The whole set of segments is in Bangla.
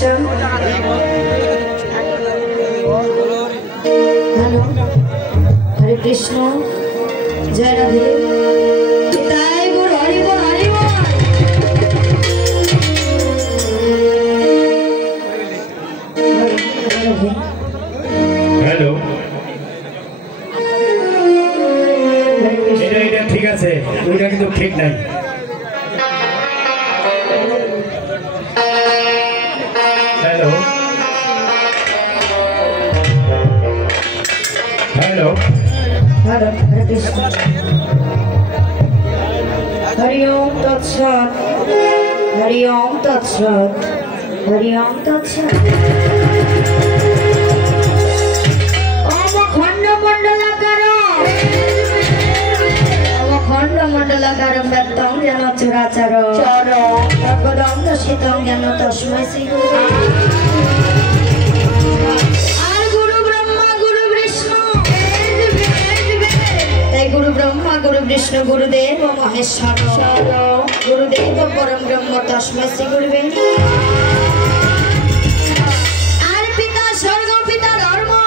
Action. Hello. Hare Krishna. Jai Radhe. Jai Guru Hari Bol Hari Bol. Hello. এটা ঠিক আছে, ওইটা কিন্তু ঠিক নাই। Hello. Hello. Hare Krishna. Hari Om Tat Sat. Hari Om Tat Sat. Hari Om Tat Sat. Om Khanda Mandalakara. Om Khanda Mandalakara Bettam Jana Churachara. Chara. Bhagwadam Dashitam Jana Tasmai Sri Guru. Guru Brahma, Guru Vishnu, Guru Deva, Maheshwara, Guru Deva, Param Brahma, Tasmai Sri Gurave. Ar Pita Sarga Pita Dharma,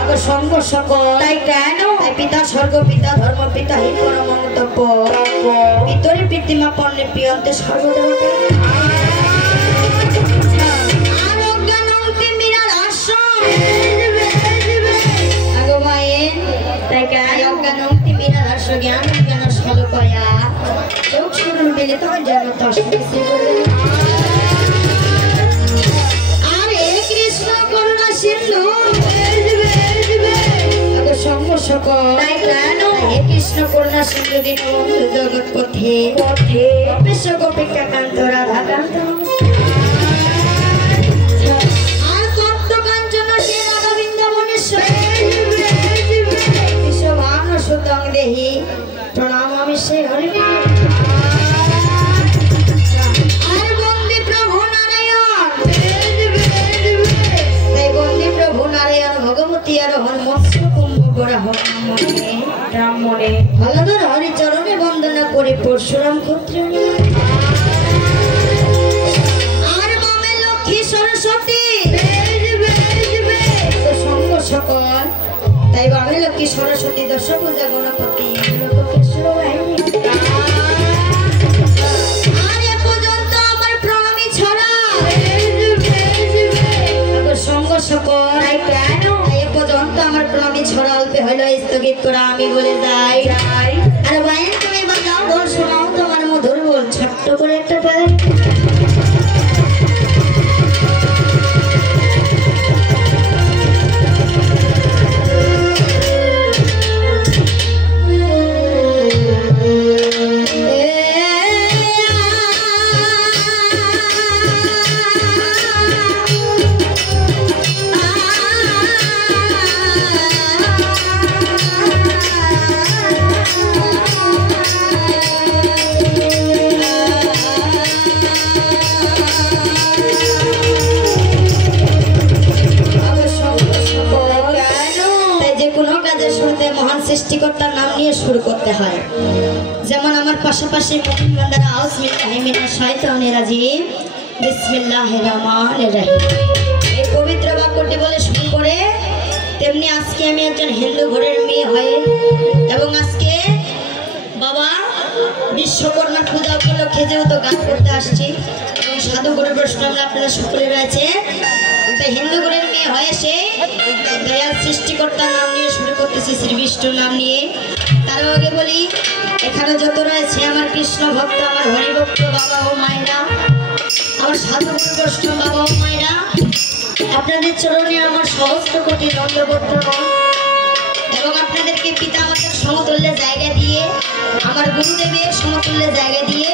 Agar Sangha Sakal, Tai Keno, Pita Sarga Pita Dharma, Pita Hi Parama Mutappa, Pitori Pitima Panne Piyante Sarga Devate. ज्ञान ज्ञान स्वरूपया चौक शुरू मिले तो जन्म तस्मै श्री गुरु हरे कृष्ण करुणा सिंधु अगर संग सकल ताई केन हे कृष्ण करुणा सिंधु दीनबंधु जगत पथे पथे गोपेश गोपिका कांत राधा कांत আর তপ্ত কাঞ্চন সে রাধা বৃন্দাবনেশ্বর বিশ্বভান সুতং দেহি প্রণামামি শ্রী হরি আর বন্দে প্রভু নারায়ণ তাই বন্দে প্রভু নারায়ণ ভগবতী আর হন মৎস্য কুম্ভ বরাহ ব্রাহ্মণে হলধর হরি চরণে বন্দনা করে পরশুরাম ক্ষত্রিয় আর মামে লক্ষ্মী সরস্বতী সঙ্গ সকল তাই বামে লক্ষ্মী সরস্বতী দশ পূজা গণপতি স্থগিত করা আমি বলে যাই আর ভাই তুমি বাজাও বল শোনাও তোমার মধুর বল ছোট্ট করে একটা পাই সৃষ্টিকর্তার নাম নিয়ে শুরু করতে হয় যেমন আমার পাশাপাশি মুমিনবান্দারা আউজ বিল্লাহি মিনাশ শাইতানির রাজিম বিসমিল্লাহির রহমানির রহিম এই পবিত্র বাক্যটি বলে শুরু করে তেমনি আজকে আমি একজন হিন্দু ঘরের মেয়ে হয়ে এবং আজকে বাবা বিশ্বকর্মা পূজা উপলক্ষে যেহেতু গান করতে আসছি এবং সাধু গুরু বৈষ্ণব আপনারা সকলে রয়েছে তাই হিন্দু ঘরের মেয়ে হয়ে সে দয়াল সৃষ্টিকর্তার নাম নিয়ে শুরু করতেছি শ্রী বিষ্ণুর নাম নিয়ে তার আগে বলি এখানে যত রয়েছে আমার কৃষ্ণ ভক্ত আমার হরি ভক্ত বাবা ও মায়েরা আমার সাধু গুরু বৈষ্ণব বাবা ও মায়েরা আপনাদের চরণে আমার সহস্র কোটি দণ্ডবোধ এবং আপনাদেরকে পিতা মাতার সমতুল্য জায়গা দিয়ে আমার গুরুদেবের সমতুল্য জায়গা দিয়ে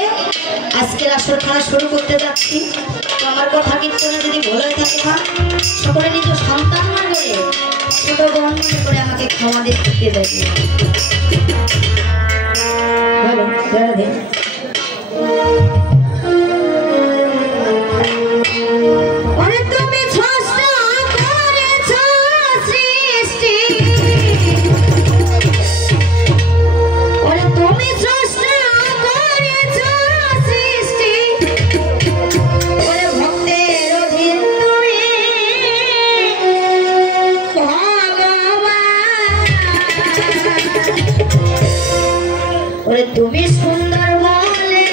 আজকের আসরখানা শুরু করতে যাচ্ছি তো আমার কথা কীর্তনে যদি ভুল হয়ে থাকে সকলে নিজ সন্তান না করে ছোট বোন করে আমাকে ক্ষমা দিতে দেবে ভালো রাধে তুমি সুন্দর বলে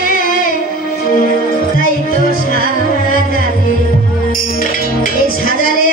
তাই তো সাজালে এই সাজালে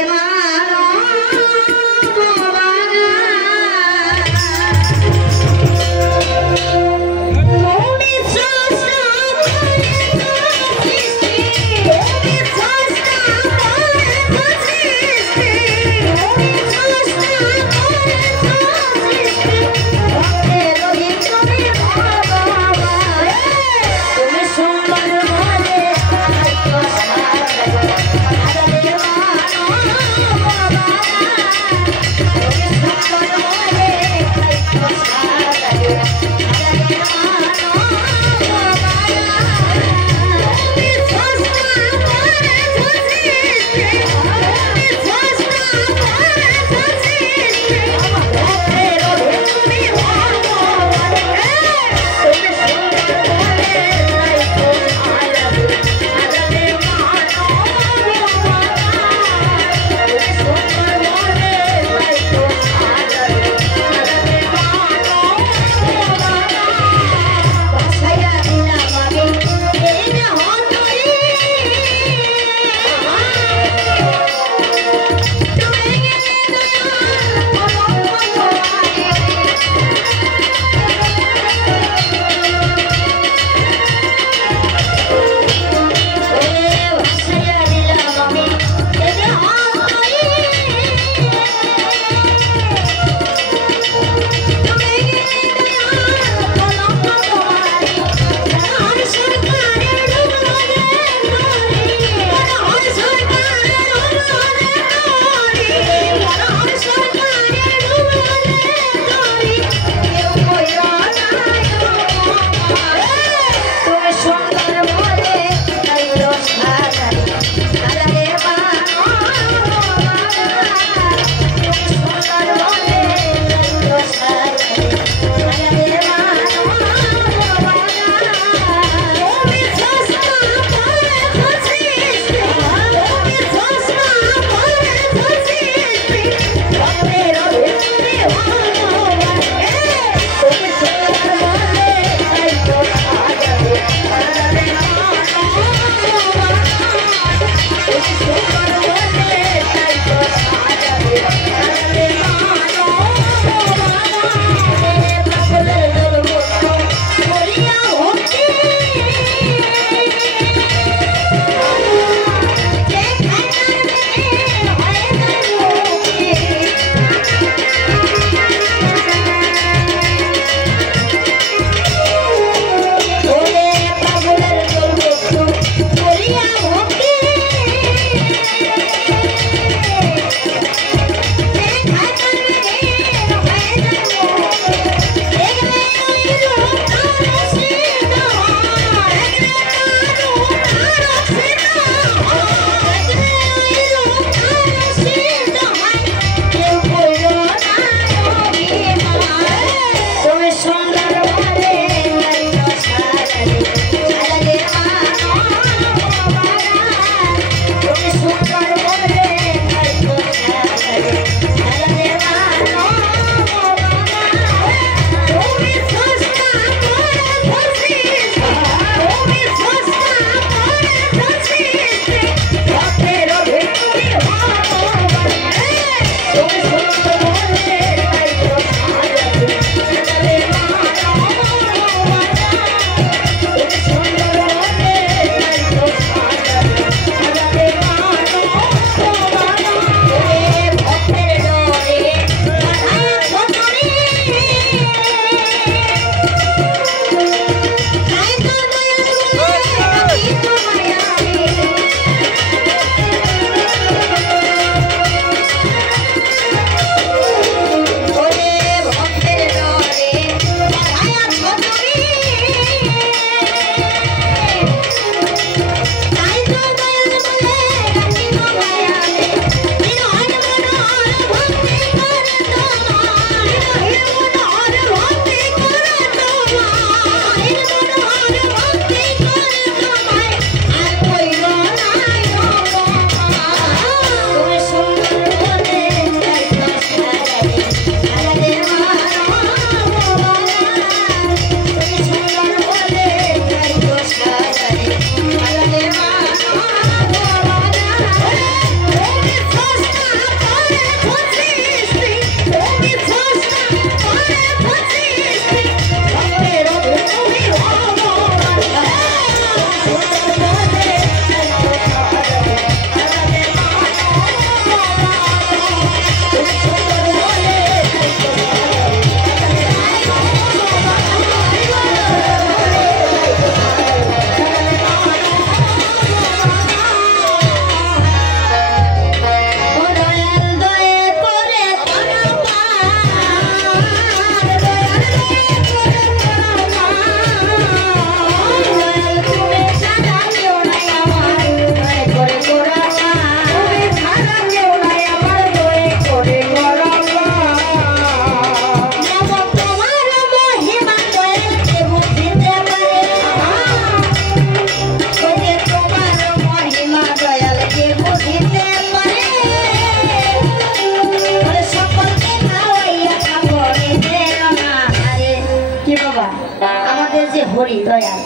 আমাদের যে হরি দয়াল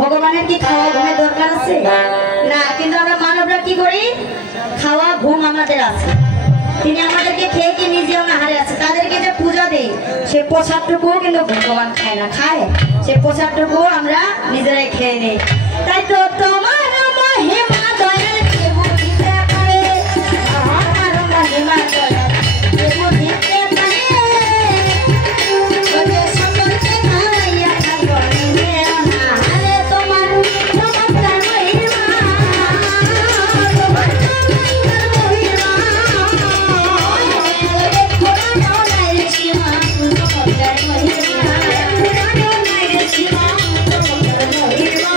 ভগবানের কি খাওয়া ঘুমের দরকার আছে না, কিন্তু আমরা মানবরা কি করি, খাওয়া ঘুম আমাদের আছে। তিনি আমাদেরকে খেয়ে কি নিজে আহারে আছে, তাদেরকে যে পূজা দেই সে প্রসাদটুকুও কিন্তু ভগবান খায় না, খায় সে প্রসাদটুকুও আমরা নিজেরাই খেয়ে নেই। তাই তো তোমার মহিমা দয়াল কেহ দিতে পারে, আমার মহিমা দয়াল কেহ দিতে পারে, ওরে সকলকে খাওয়াইয়া খাবো নিজের আহারে, তোমার চমৎকার মহিমা, তোমার চমৎকার মহিমা, পুরানো নাই রে সীমা, চমৎকার মহিমা, পুরানো নাই রে সীমা, চমৎকার মহিমা।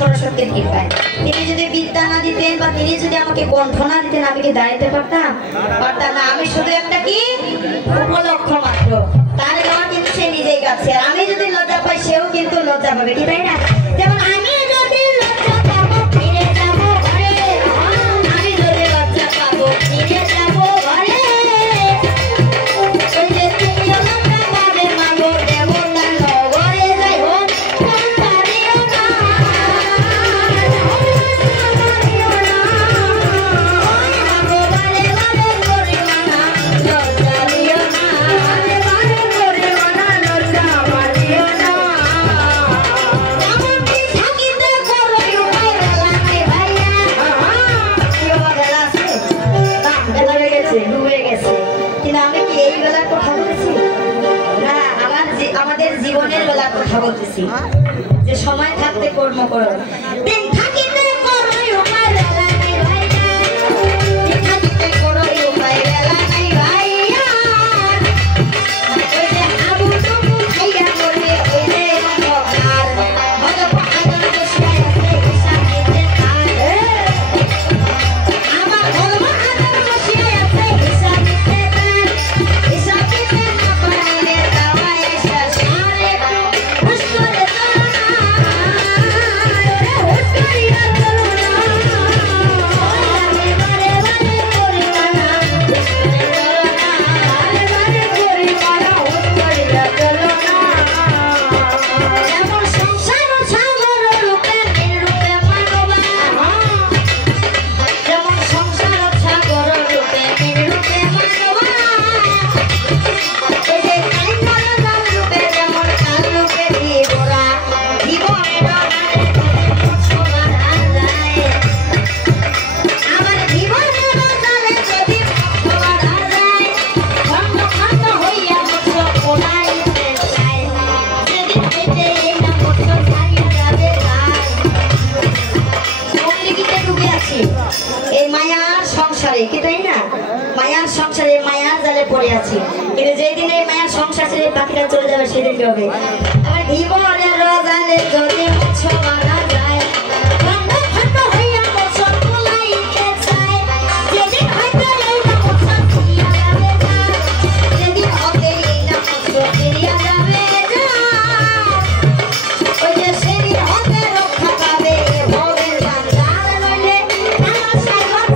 সরস্বতীর কৃপায়। তিনি যদি বিদ্যা না দিতেন বা তিনি যদি আমাকে কণ্ঠ না দিতেন আমি কি দাঁড়াতে পারতাম না। আমি শুধু একটা কি উপলক্ষ মাত্র, তার গাওয়া কিন্তু সে নিজেই গাচ্ছে। আর আমি যদি লজ্জা পাই সেও কিন্তু লজ্জা পাবে, কি তাই না? যেমন আমি যদি লজ্জা পাবো ফিরে যাবো ঘরে, আমি যদি লজ্জা পাবো ফিরে যাবো ঘরে, ওই যে তুমি লজ্জা পাবে মাগো দেবতার নগরে যাই হোক পারিও না, আমাদের জীবনের বেলার কথা বলতেছি যে সময় থাকতে কর্ম করো, দিন থাকিতে করোই উপায় বেলা নাই ভাইয়া, দিন থাকিতে করোই উপায় বেলা নাই ভাইয়া, ওই যে আবু টুকু খাইয়া করবে ওই যে অন্ধকার, এই পাখিটা চলে যাবে সেদিন হবে। আর জীবনের রোজালে যদি ছবানা যায় বন্ধ খন্ড হইয়া বছর তোলাইতে চায় যেদিন হয়তো এই না বছর ফিরিয়া যাবে না যেদিন হবে এই না বছর ফিরিয়া যাবে না ওই যে সেদিন হবে রক্ষা পাবে হবে জানলার নইলে তারা সাগর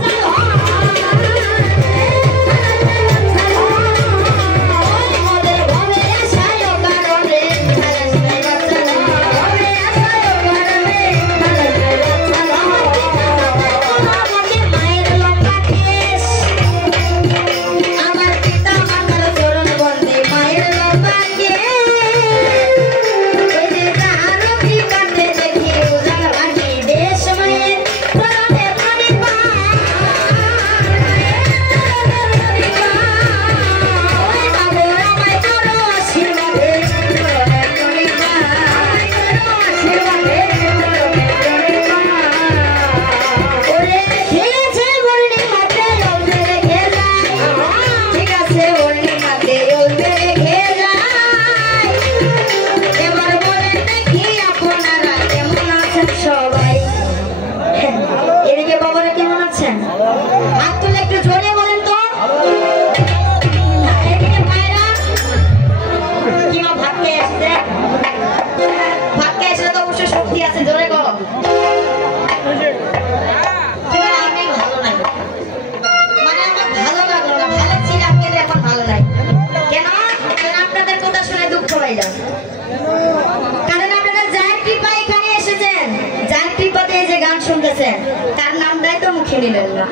তার নামটাই তো মুখে নিলেন না।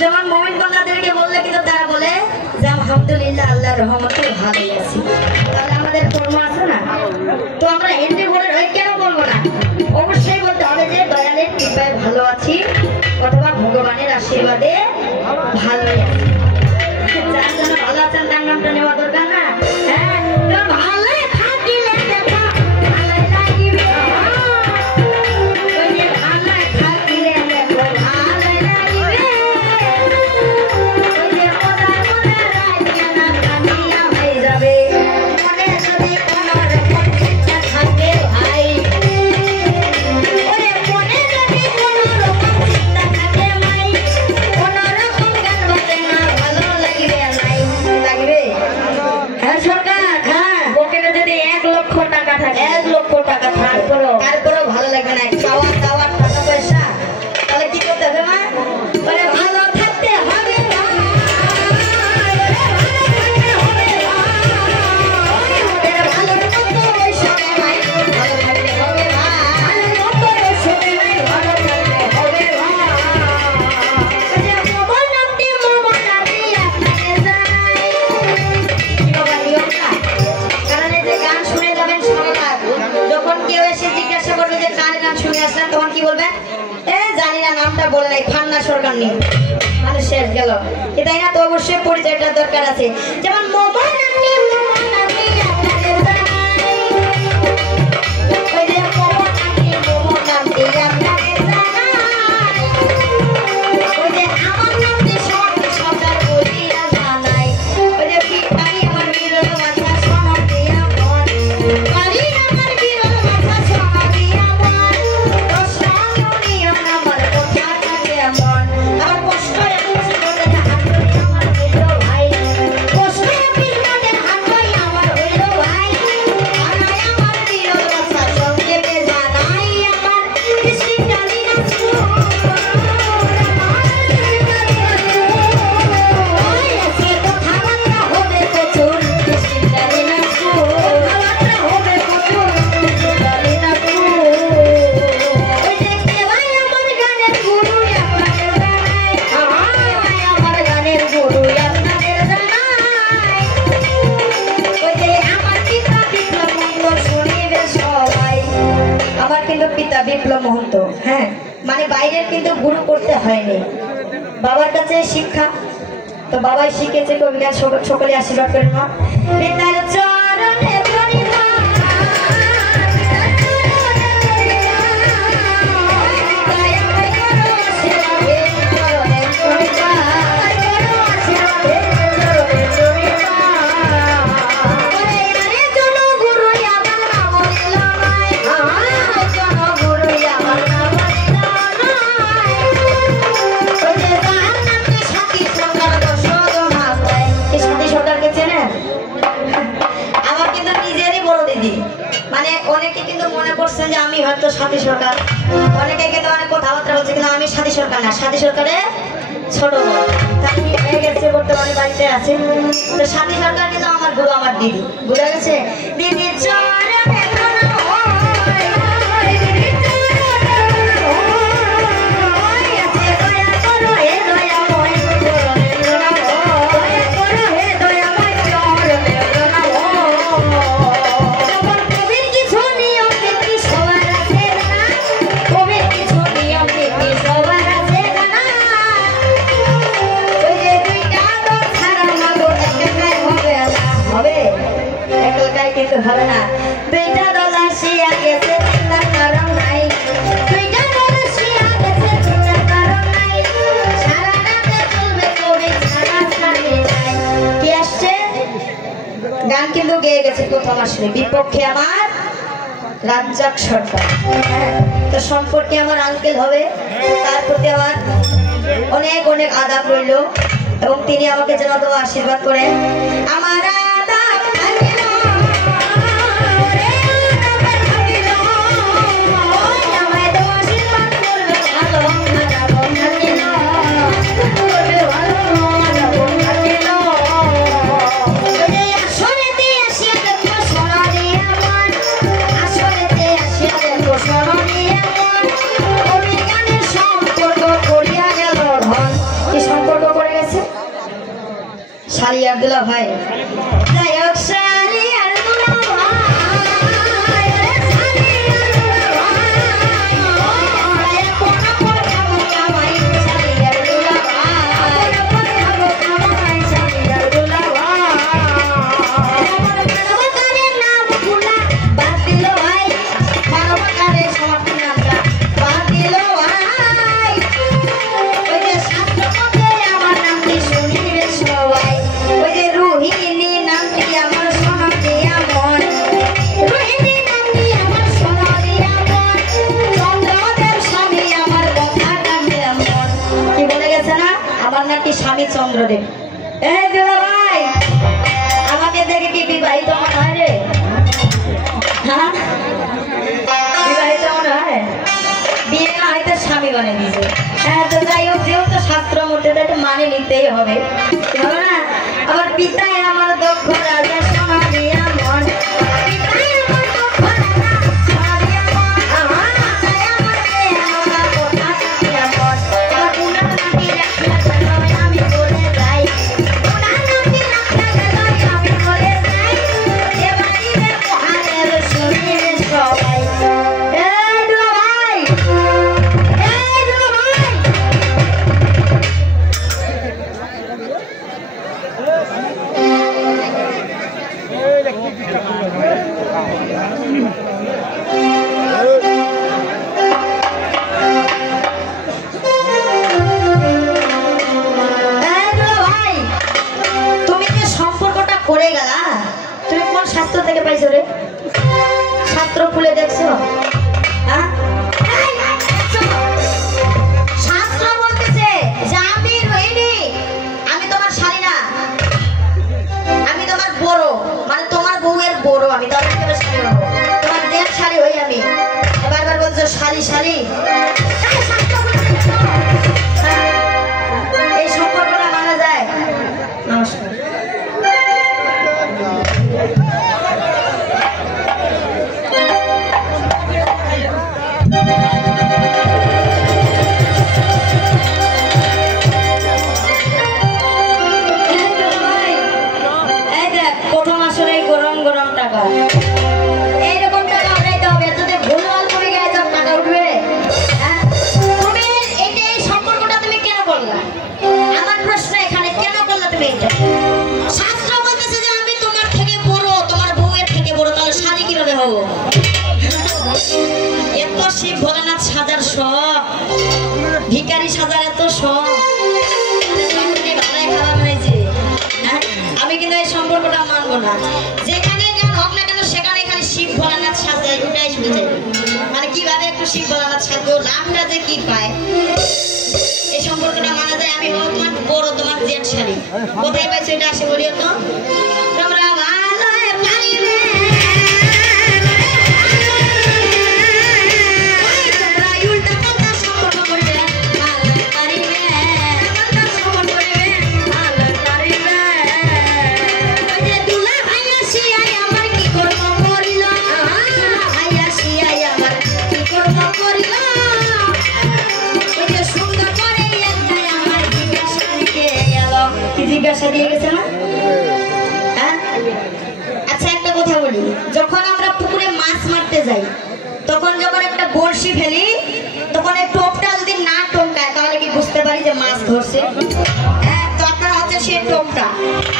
যেমন মুমিন বান্দাদেরকে বললে কিন্তু তারা বলে যে আলহামদুলিল্লাহ আল্লাহর রহমতে ভালোই আছি। তাহলে আমাদের কর্ম আছে না, তো আমরা হিন্দি বলে কেন বলবো না, অবশ্যই বলতে হবে যে দয়ালের কৃপায় ভালো আছি অথবা ভগবানের আশীর্বাদে ভালোই আছি। যার জন্য ভালো আছেন তার নামটা নেওয়া দরকার না। হ্যাঁ, ভালো থাকিলে দেখো ভালো লাগিবে তারপরেও ভালো লাগবে না, খাওয়া দাওয়ার টাকা পয়সা, তাহলে কি করতে হবে মা? বলে ভালো থাকতে হবে তখন কি বলবেন? জানি না, নামটা বলে নাই, ফান্না সরকার নেই, মানে শেষ গেল। তাই না? তো অবশ্যই পরিচয়টার দরকার আছে। যেমন মোবাইল পিতা বিপ্লব মহন্ত। হ্যাঁ, মানে বাইরের কিন্তু গুরু করতে হয়নি, বাবার কাছে শিক্ষা, তো বাবাই শিখেছে। কবিগান সকলে আশীর্বাদ করেন মা। পিতার চরণে সাথী সরকার। অনেকে কিন্তু অনেক কথাবার্তা বলছে, কিন্তু আমি সাথী সরকার না, সাথী সরকারের ছোট বোন। তাকে হয়ে গেছে, বর্তমানে বাড়িতে আছে। তো সাথী সরকার কিন্তু আমার গুরু, আমার দিদি, বুঝা গেছে? দিদি হবে না। দুইটা ডলা শিয়া গেছে, চিন্তার কারণ নাই। দুইটা ডলা শিয়া গেছে, চিন্তার কারণ নাই। সারা রাতে চলবে কবি, সারা সাথে নাই। কি আসছে? গান কিন্তু গেয়ে গেছে প্রথম আসলে, বিপক্ষে আমার রাজ্জাক সরকার। তো সম্পর্কে আমার আঙ্কেল হবে, তার প্রতি আমার অনেক অনেক আদাব রইল, এবং তিনি আমাকে যেন তো আশীর্বাদ করে। আমার শালি আব্দুল্লাহ ভাই, যাই হোক শালি আব্দুল্লাহ ভাই, স্বামী চন্দ্রদেব। এই দুলা ভাই, আমাকে দেখে কি বিবাহিত মনে হয় রে? হ্যাঁ, বিবাহিত মনে হয়? বিয়ে না হয়তো স্বামী বানিয়ে দিয়েছে। হ্যাঁ, তো যাই হোক, যেহেতু শাস্ত্র মধ্যে একটু মানে নিতেই হবে, হবে না? আমার পিতাই আমার দক্ষ রাজা, সোনা দিয়া মন। শাস্ত্র থেকে পাইছো রে? শাস্ত্র খুলে দেখছো? হ্যাঁ, শাস্ত্র বলতেছে যে আমি রোহিণী, আমি তোমার শালী না, আমি তোমার বড়, মানে তোমার বউয়ের বড়, আমি তোমার শালী হবো, তোমার দেড় শালী হই আমি। বারবার বলছো শালী শালী, এই সম্পর্কটা মানা যায়? নমস্কার। এইরকম টাকা উঠাইতে হবে, যদি ভুলভাল করে গেলে সব টাকা উঠবে। তুমি এই সম্পর্কটা তুমি কেন করলা? আমার প্রশ্ন এখানে, কেন করলা তুমি এটা? শাস্ত্র বলতেছে যে আমি তোমার থেকে বড়, তোমার বউয়ের থেকে বড়, তাহলে শালী কিভাবে হবো? এত শিব ভোলানাথ সাজার শখ, ভিখারি সাজার এত শখ, আমি কিন্তু এই সম্পর্কটা মানবো না। যেখানে হোক না কেন, সেখানে খালি শিব ভোলানাথ সাজায়, ওটাই শুনে যাবে। মানে কিভাবে একটু শিব ভোলানাথ সাজবো, লাভটা যে কি পায়, এই সম্পর্কটা মানা যায়? আমি হবো তোমার বড়, তোমার জেঠ শালী। কোথায় পাইছো এটা আসে বলিও তো? তোমরা ভালো পাইবে দিয়ে গেছে না? হ্যাঁ, আচ্ছা একটা কথা বলি, যখন আমরা পুকুরে মাছ মারতে যাই তখন যখন একটা বড়শি ফেলি তখন এই টোপটা যদি না টমকায় তাহলে কি বুঝতে পারি যে মাছ ধরছে? হ্যাঁ, তো আপনারা হচ্ছে সেই টোপটা,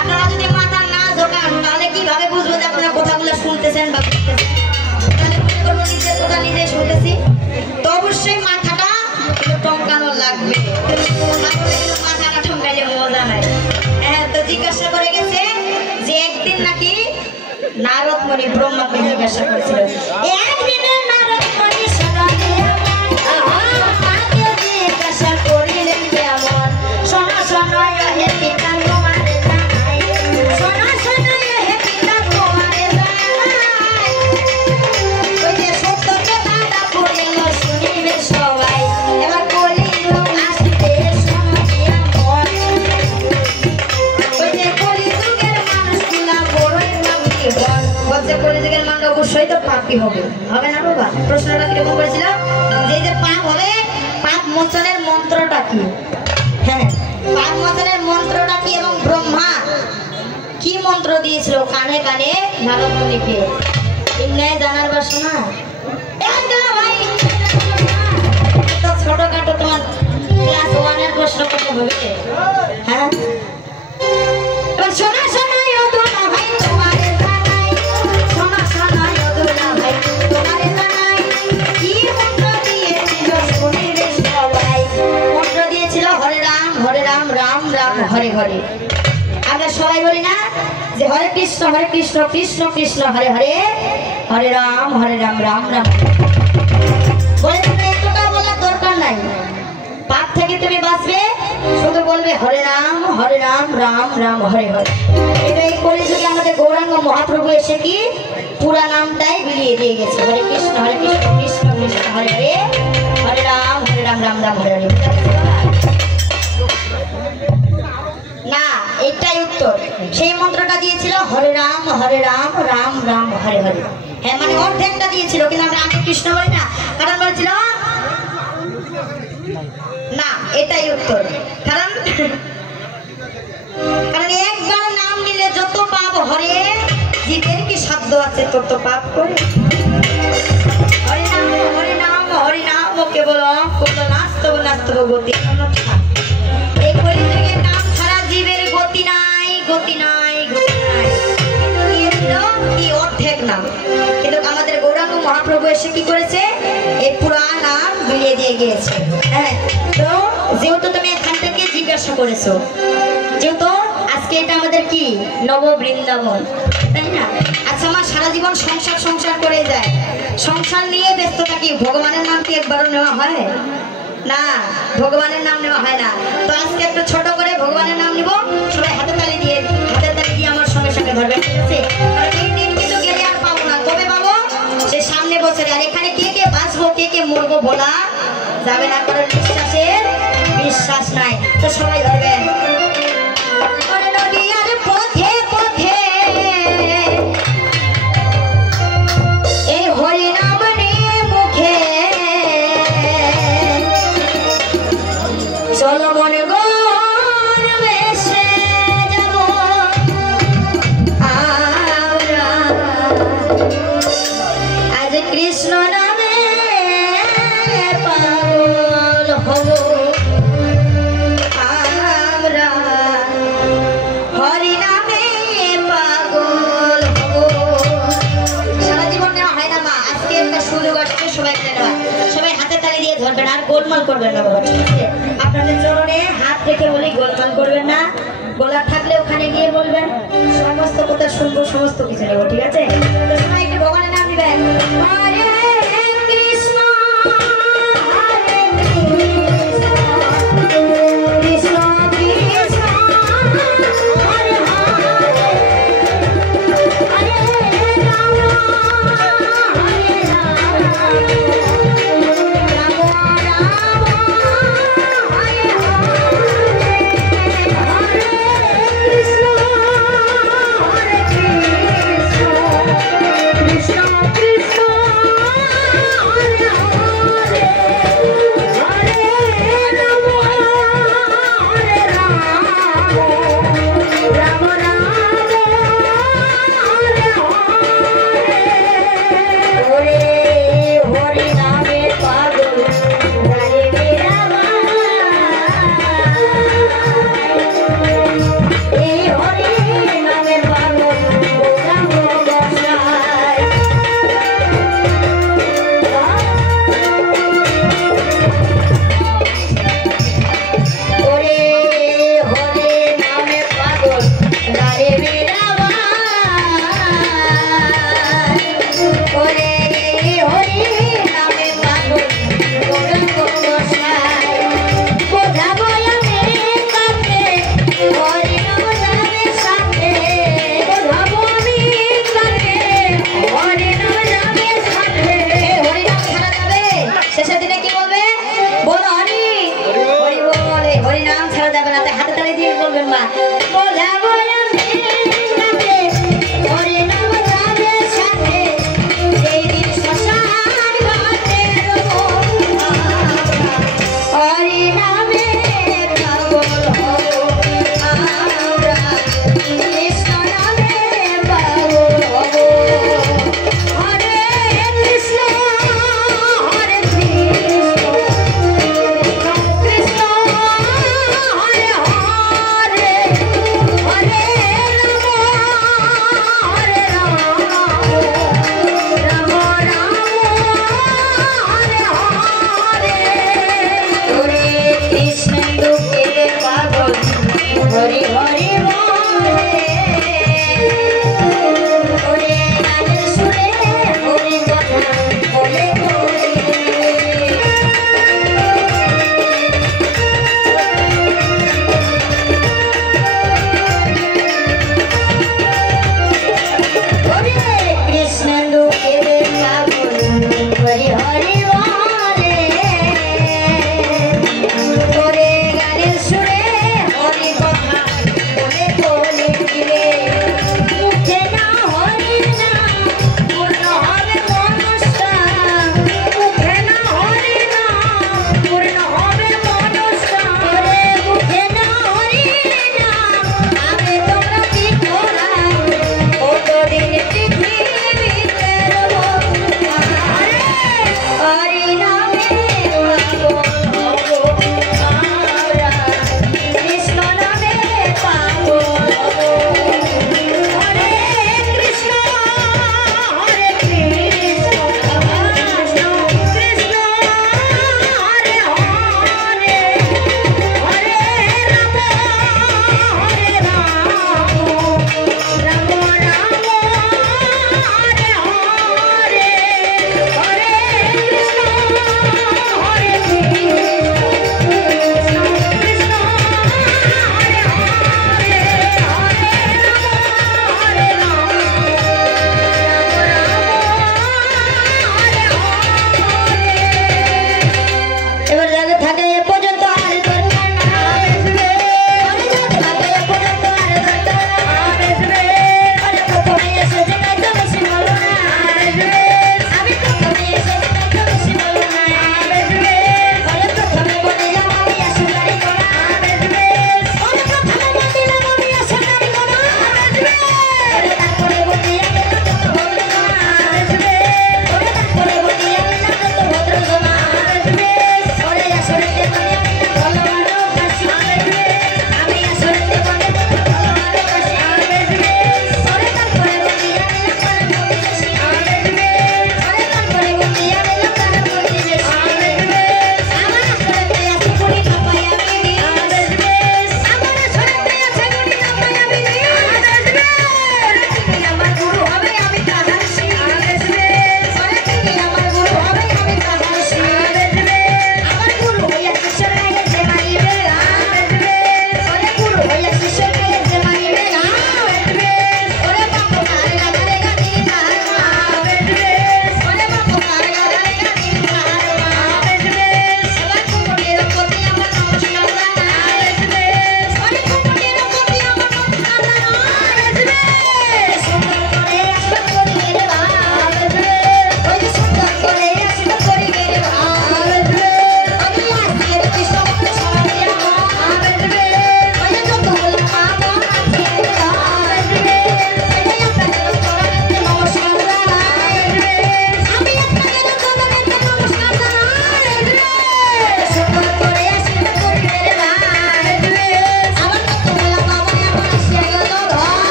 আপনারা যদি মাথা না ঝোঁকান তাহলে কিভাবে বুঝবো যে আপনারা কথাগুলো শুনতেছেন বা বুঝতেছেন? তাহলে মনে করবো নিজের কথা নিজে শুনতেছি। তো অবশ্যই মাথাটা টমকানো লাগবে, মাথাটা টমকাইলে মজা নাই। হ্যাঁ, তো জিজ্ঞাসা করে গেছে যে একদিন নাকি নারদ মুনি ব্রহ্মাকে জিজ্ঞাসা করেছিল, একদিনে নারদ মুনি শরণে আমাকে জিজ্ঞাসা করিলেন কেমন, শোনো শোনো হে পিতা তোমারে জানাই, শোনো শোনো হে পিতা তোমারে জানাই, ওই যে সত্যকে বাধা পড়িল শুনিবে সবাই, এবার কলিল আসবে শোনো আমার, ওই যে কলিযুগের মানুষগুলা বড়ই পাপী হয়, বলছে কলিযুগের মানুষ অবশ্যই তো পাপী হবে, হবে না বাবা? প্রশ্নটা কিরকম করেছিল যে যে পাপ হবে, পাপ মোচনের মন্ত্রটা কি? হ্যাঁ, পাপ মোচনের মন্ত্রটা কি এবং ব্রহ্মা কি মন্ত্র দিয়েছিল কানে কানে নারদ মুনিকে? ইন্নায় জানার বাসনা ভাই, তো ছোটখাটো তোমার ক্লাস 1 এর প্রশ্ন করতে হবে। হ্যাঁ, শোনা শোনা ইয়দুনা ভাই তোমারে জানাই, শোনা শোনা ইয়দুনা ভাই তোমারে জানাই, কি মন্ত্র দিয়েছিল শুনিবে সবাই, মন্ত্র দিয়েছিল হরে রাম রাম রাম হরে হরে। আমরা সবাই বলি না যে হরে কৃষ্ণ কৃষ্ণ কৃষ্ণ হরে হরে, হরে রাম রাম রাম। বলে তুমি এতটা বলার দরকার নাই, পাপ থেকে তুমি বাঁচবে, শুধু বলবে হরে রাম রাম রাম হরে হরে। কিন্তু এই কলিযুগে আমাদের গৌরাঙ্গ মহাপ্রভু এসে কি পুরা নামটাই বিলিয়ে দিয়ে গেছে, হরে কৃষ্ণ কৃষ্ণ কৃষ্ণ হরে হরে, হরে রাম রাম রাম হরে হরে। না, এটাই উত্তর। সেই মন্ত্রটা দিয়েছিল হরে রাম রাম রাম হরে হরে। হ্যাঁ, মানে অর্ধেকটা দিয়েছিল, কিন্তু আমরা রাম কৃষ্ণ বলি না, কারণ বলছিল না, এটাই উত্তর। কারণ একবার নাম নিলে যত পাপ হরে, জীবের কি সাধ্য আছে তত পাপ করে। হরে নাম কেবল নাস্তব নাস্তব গতি, এই কলিযুগের নাম ছাড়া জীবের গতি নাই, গতি নাই, গতি নাই। কি অর্ধেক নাম, কিন্তু আমাদের গৌরাঙ্গ মহাপ্রভু এসে কি করেছে, এই পুরা নাম বিলিয়ে দিয়ে গিয়েছে। হ্যাঁ, তো যেহেতু তুমি এখান থেকে জিজ্ঞাসা করেছো, যেহেতু আজকে এটা আমাদের কি নব বৃন্দাবন, তাই না? আচ্ছা, আমার সারা জীবন সংসার করে যায়, সংসার নিয়ে ব্যস্ত থাকি, ভগবানের নাম কি একবারও নেওয়া হয় না? ভগবানের নাম নেওয়া হয় না। তো আজকে একটু ছোট করে ভগবানের নাম নিব, সবাই হাতে তালি দিয়ে আমার সঙ্গে সঙ্গে ধরবেন, ঠিক আছে? আর এই দিন কিন্তু গেলে আর পাবো না, কবে পাবো? সে সামনে বছরে। আর এখানে কে কে বাঁচবো কে কে মরবো বলা যাবে না, কারণ বিশ্বাস নাই। তো সবাই ধরবেন। পথে পথে এই হরি নাম নিয়ে মুখে, চলো মনে বেশে যাব আমরা, আজ কৃষ্ণ নামে পাগল হব আমরা, হরি নামে পাগল হব। সারা জীবন নেওয়া হয় না মা, আজকে একটা সুযোগ আসছে, সবাই নেওয়া, সবাই হাতে তালি দিয়ে ধরবেন, আর গোলমাল করবেন না বাবা, ঠিক আছে? আপনাদের চরণে হাত রেখে বলি, গোলমাল করবেন না, গোলা থাকলে ওখানে গিয়ে বলবেন, সমস্ত কথা শুনবো, সমস্ত কিছু নেবো, ঠিক আছে? তো সবাই একটু ভগবানের নাম দিবেন, হরে কৃষ্ণ হরে কৃষ্ণ কৃষ্ণ হরে হরে, হরে রাম হরে রাম, রাম রাম হরে হরে, হরে কৃষ্ণ হরে কৃষ্ণ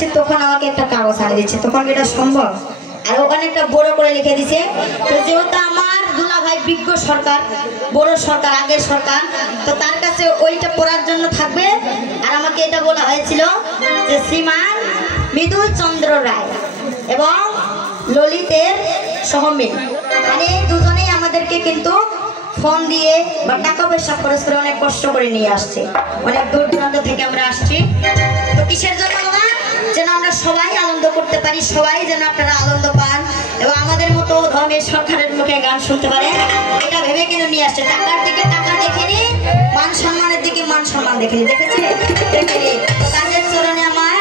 যাচ্ছে তখন আমাকে একটা কাগজ আনে দিচ্ছে, তখন এটা সম্ভব? আর ওখানে একটা বড় করে লিখে দিছে, তো যেহেতু আমার দুলা ভাই বিজ্ঞ সরকার, বড় সরকার, আগের সরকার, তো তার কাছে ওইটা পড়ার জন্য থাকবে। আর আমাকে এটা বলা হয়েছিল যে শ্রীমান মৃদুল চন্দ্র রায় এবং ললিতের সহমিল, মানে দুজনেই আমাদেরকে কিন্তু ফোন দিয়ে বা টাকা পয়সা খরচ করে অনেক কষ্ট করে নিয়ে আসছে, অনেক দূর দূরান্ত থেকে আমরা আসছি। তো কিসের জন্য বাবা? যেন আমরা সবাই আনন্দ করতে পারি, সবাই যেন আপনারা আনন্দ পান এবং আমাদের মতো ধর্মের সরকারের মুখে গান শুনতে পারে, এটা ভেবে কেন নিয়ে আসছে। টাকার দিকে টাকা দেখেনি, মান সম্মানের দিকে মান সম্মান দেখেনি, দেখেছি দেখেনি। তাদের চরণে আমার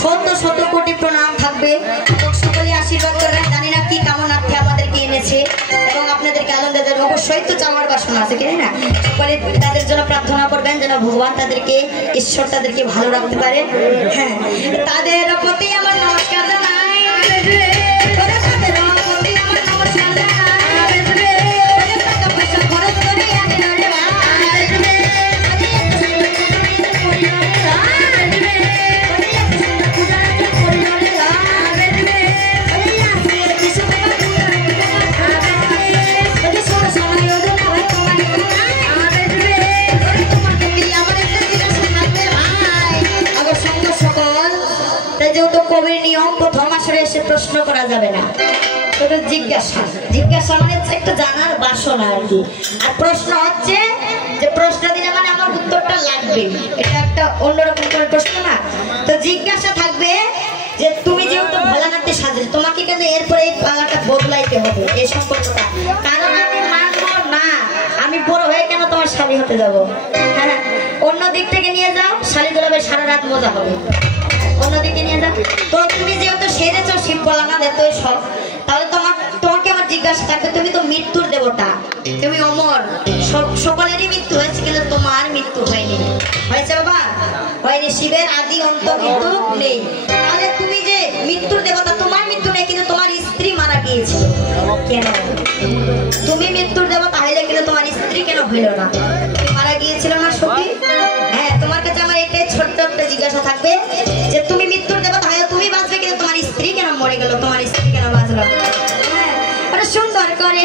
শত শত কোটি প্রণাম থাকবে। সকলে আশীর্বাদ করবেন, জানি না কি কামনার্থে আমাদেরকে এনেছে এবং আপনাদেরকে আনন্দ দেবেন। অবশ্যই তো চাওয়ার বাসনা আছে, কি না? সকলে তাদের জন্য প্রার্থনা করবেন যেন ভগবান তাদেরকে, ঈশ্বর তাদেরকে ভালো রাখতে পারে। হ্যাঁ, তাদের প্রতি আমার নমস্কার জানাই। যেহেতু কবির নিয়ম, প্রথম আসরে এসে প্রশ্ন করা যাবে না, শুধু জিজ্ঞাসা। জিজ্ঞাসা মানে একটা জানার বাসনা আর কি। আর প্রশ্ন হচ্ছে যে প্রশ্ন দিলে মানে আমার উত্তরটা লাগবে, এটা একটা অন্যরকম করে প্রশ্ন না। তো জিজ্ঞাসা থাকবে যে তুমি যেহেতু ভোলানাথে সাজে, তোমাকে কিন্তু এরপরে এই পালাটা বদলাইতে হবে, এই সম্পর্কটা। কারণ আমি মানবো না, আমি বড় হয়ে কেন তোমার স্বামী হতে যাবো? হ্যাঁ, অন্য দিক থেকে নিয়ে যাও, শালি দুলাবে সারা রাত মজা হবে। অন্যদিকে নিয়ে যাও। তো তুমি যেহেতু সেরেছো শিব ভোলানাথ এতই সব, তাহলে তোমাকে আমার জিজ্ঞাসা থাকবে, তুমি তো মৃত্যুর দেবতা, তুমি অমর, সকলেরই মৃত্যু হয়েছে কিন্তু তোমার মৃত্যু হয়নি। হয়েছে বাবা? হয়নি। শিবের আদি অন্ত কিন্তু নেই। তাহলে তুমি যে মৃত্যুর দেবতা, তোমার মৃত্যু নেই কিন্তু তোমার স্ত্রী মারা গিয়েছিল কেন? তুমি মৃত্যুর দেবতা হইলে কিন্তু তোমার স্ত্রী কেন হইল না? মারা গিয়েছিল না সত্যি? হ্যাঁ, তোমার কাছে আমার এটাই ছোট্ট একটা জিজ্ঞাসা থাকবে যে তুমি মৃত্যুর দেবতা হয়, তুমি বাঁচবে কিন্তু তোমার স্ত্রী কেন মরে গেল, তোমার স্ত্রী কেন বাঁচলো? হ্যাঁ, সুন্দর করে